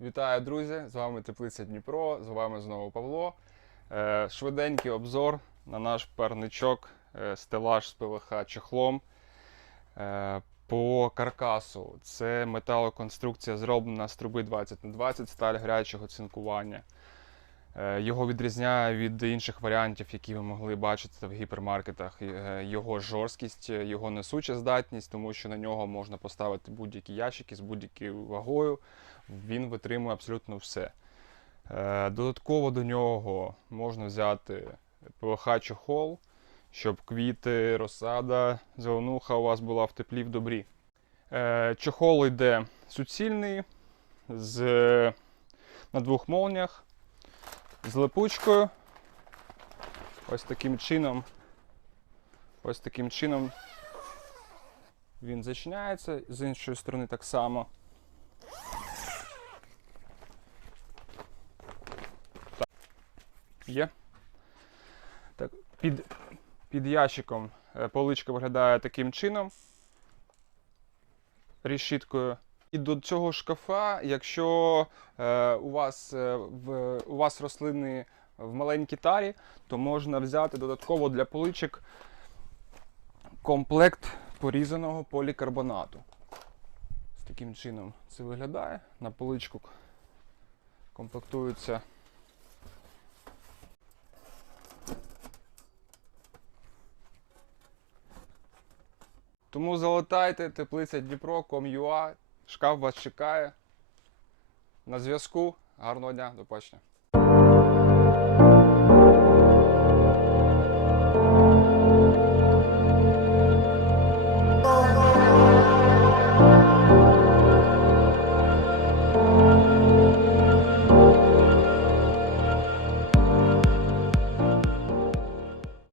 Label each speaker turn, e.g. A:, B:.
A: Вітаю, друзі! З вами Теплиця Дніпро, з вами знову Павло. Е, Швиденький обзор на наш парничок е, стелаж з ПВХ чехлом. Е, По каркасу це металоконструкція зроблена з труби 20 на 20 сталь гарячого цинкування. Е, Його відрізняє від інших варіантів, які ви могли бачити в гіпермаркетах. Е, Його жорсткість, е, його несуча здатність, тому що на нього можна поставити будь-які ящики з будь-якою вагою. Він витримує абсолютно все. Додатково до нього можна взяти ПВХ-чохол, щоб квіти, розсада, зеленуха у вас була в теплі в добрі. Чохол йде суцільний з, на двох молніях з липучкою. Ось таким чином. Ось таким чином він зачиняється, з іншої сторони так само. Так. Є. Так, під, під ящиком е, поличка виглядає таким чином. Рішіткою. І до цього шкафа, якщо е, у, вас, е, в, у вас рослини в маленькій тарі, то можна взяти додатково для поличок комплект порізаного полікарбонату. З таким чином це виглядає. На поличку комплектується. Тому залетайте, теплиця Дніпро.com.ua, шкаф вас чекає. На зв'язку. Гарного дня, до побачення.